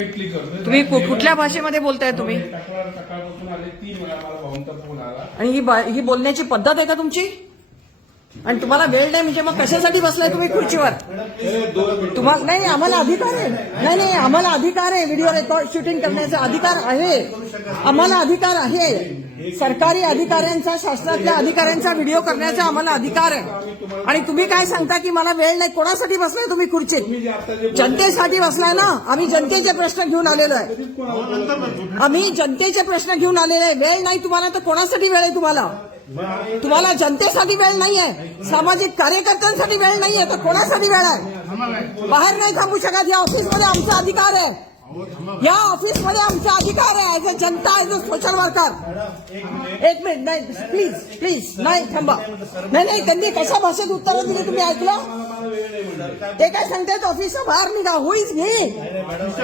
तुम्ही कुठल्या भाषेमध्ये बोलताय तुम्ही? आला आणि ही ही बोलण्याची पद्धत आहे का तुमची? आणि तुम्हाला वेळ नाही म्हणजे मग कशासाठी बसलाय तुम्ही खुर्चीवर. तुम्हाला नाही नाही, आम्हाला अधिकार आहे. नाही नाही आम्हाला अधिकार आहे. व्हिडिओ रेकॉर्ड शूटिंग करण्याचा अधिकार आहे. आम्हाला अधिकार आहे. सरकारी अधिकाऱ्यांचा शासनातल्या अधिकाऱ्यांचा व्हिडिओ करण्याचा आम्हाला अधिकार आहे. आणि तुम्ही काय सांगता की मला वेळ नाही? कोणासाठी बसलाय तुम्ही खुर्चीत? जनतेसाठी बसलाय ना? आम्ही जनतेचे प्रश्न घेऊन आलेलो आहे. आम्ही जनतेचे प्रश्न घेऊन आलेले आहे. वेळ नाही तुम्हाला तर कोणासाठी वेळ आहे तुम्हाला? तुम्हाला जनतेसाठी वेळ नाही आहे. सामाजिक कार्यकर्त्यांसाठी वेळ नाही आहे तर कोणासाठी वेळ आहे? बाहेर नाही थांबू शकत. या ऑफिसमध्ये आमचा अधिकार आहे. या ऑफिसमध्ये आमचा अधिकार आहे ऍज अ जनता ऍज अ सोशल वर्कर एक मिनिट नाही प्लीज प्लीज नाही थांबा. नाही नाही त्यांनी कशा भाषेत उत्तरं दिली तुम्ही ऐकलं? ते काय सांगतात ऑफिसच्या बाहेर निघा होईच मी.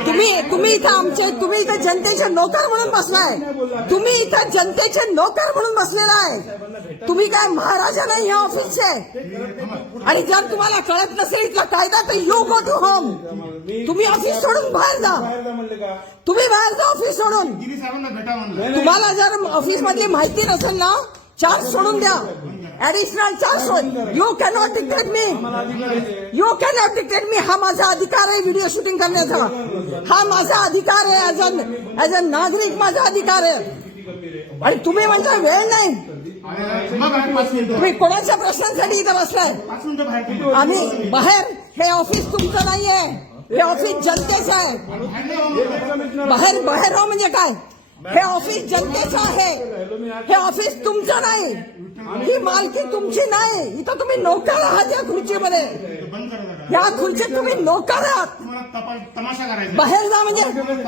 तुम्ही तुम्ही इथं आमचे तुम्ही इथं जनतेचे नोकर म्हणून बसलाय. तुम्ही इथं जनतेचे नोकर म्हणून बसलेला आहे. तुम्ही काय महाराजा नाही या ऑफिसचे आणि जर तुम्हाला कळत नसेल इथला कायदा तर यू गो टू होम तुम्ही ऑफिस सोडून बाहेर जा. तुम्ही बाहेर जा ऑफिस सोडून. तुम्हाला जर ऑफिसमधली माहिती नसेल ना चार्ज सोडून द्या. ऍडिशनल चार्ज सोड. You cannot dictate me you cannot dictate me हा माझा अधिकार आहे व्हिडिओ शूटिंग करण्याचा. हा माझा अधिकार आहे ऍज अ ऍज अ नागरिक माझा अधिकार आहे. आणि तुम्ही म्हणता वेळ नाही. तुम्ही कोणाच्या प्रश्नांसाठी इथं बसलाय? बाहेर आम्ही बाहेर हे ऑफिस तुमचं नाहीये. हे ऑफिस जनतेचं आहे. बाहेर बाहेर बाहेर हो म्हणजे काय? हे ऑफिस जनतेचं आहे. हे ऑफिस तुमचं नाही. ही मालकी तुमची नाही. इथं तुम्ही नोकर आहात या खुर्चीमध्ये. या खुर्चीत तुम्ही नोकर आहात. बाहेर जा म्हणजे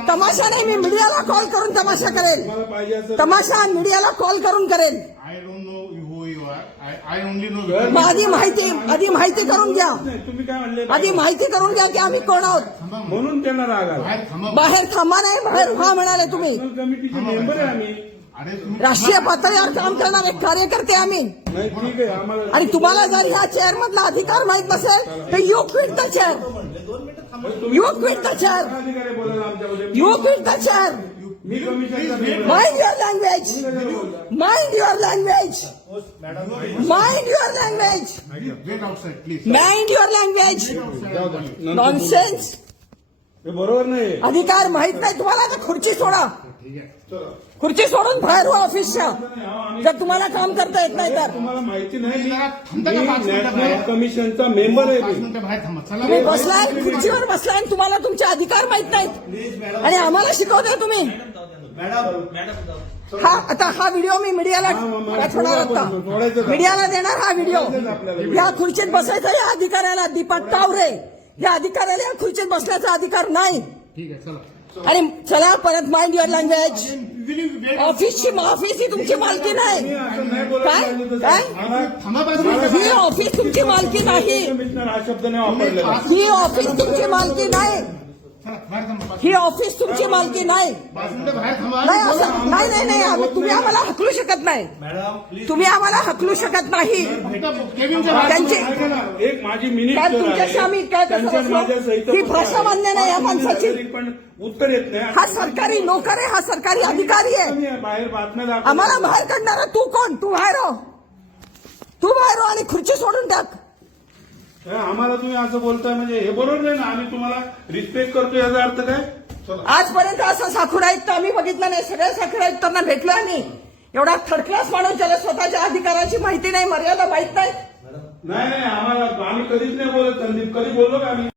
तमाशा नाही मी मीडियाला कॉल करून तमाशा करेल तमाशा मीडियाला कॉल करून करेल I don't know who you are I only know मग आधी माहिती आधी माहिती करून घ्या. नाही तुम्ही काय म्हणले आधी माहिती करून घ्या की आम्ही कोण आहोत. म्हणून. त्यांना राग आला. बाहेर थांबा बाहेर थांबा नाही बाहेर व्हा म्हणाले तुम्ही. नॅशनल कमिटीचे मेंबर आहे आम्ही. अरे तुम्ही राष्ट्रीय पातळीवर काम करणारे कार्यकर्ते आम्ही. नाही ठीक आहे आम्हाला आणि तुम्हाला जर ह्या चेअर मधला अधिकार माहीत नसेल तर यू क्विट द चेअर तुम्ही यू क्विट द चेअर अधिकारी आहे बोलायला आमच्यामध्ये. You quit the chair mind your language mind your language mind your language wait outside please mind your language nonsense बरोबर नाही अधिकार माहीत नाही. तुम्हाला तर खुर्ची सोडा. खुर्ची सोडून बाहेर व्हा ऑफिसच्या. जर तुम्हाला काम करता येत नाही तर. तुम्हाला माहिती नाही. मी? कमिशनचा मेंबर आहे तुम्ही बसलाय खुर्चीवर बसलाय आणि तुम्हाला तुमचे अधिकार माहीत नाहीत. आणि आम्हाला शिकवताय तुम्ही. हा आता हा व्हिडिओ मी मीडियाला पाठवणार आता मीडियाला देणार हा व्हिडिओ. या खुर्चीत बसायचा या अधिकाऱ्याला दीपक तावरे. या अधिकाऱ्याला या खुर्चीत बसण्याचा अधिकार नाही. ठीक आहे चला. आणि चला परत माइंड युअर लँग्वेज? ऑफिसची ऑफिस ही तुमची मालकी नाही. काय. काय? ही ऑफिस तुमची मालकी नाही. हा ही ऑफिस तुमची मालकी नाही. ही ऑफिस तुमची मालकी नाही. नाही असं नाही नाही नाही आम्ही- तुम्ही आम्हाला हकलू शकत नाही. तुम्ही आम्हाला हकलू शकत नाही. त्यांची एक माझी मिनिट तुमच्याशी आम्ही काय कसं बसलो? ही भाषा मान्य नाही या माणसाची. पण उत्तर येत नाही. हा सरकारी नोकर आहे हा सरकारी अधिकारी आहे. बाहेर बातम्या. आम्हाला बाहेर काढणारा तू कोण? तू बाहेर हो. तू बाहेर हो आणि खुर्ची सोडून टाक. आम्हाला तुम्ही असं बोलताय म्हणजे हे बरोबर नाही ना? आम्ही तुम्हाला रिस्पेक्ट करतो याचा अर्थ काय? आजपर्यंत असा साखर आयुक्त आम्ही बघितला नाही. सगळ्या साखर आयुक्तांना भेटलो आम्ही. एवढा थर्ड क्लास माणूस ज्याला स्वतःच्या अधिकाराची माहिती नाही मर्यादा माहीत नाही. नाही नाही आम्हाला आम्ही कधीच नाही बोलत. संदीप कधी बोललो का आम्ही?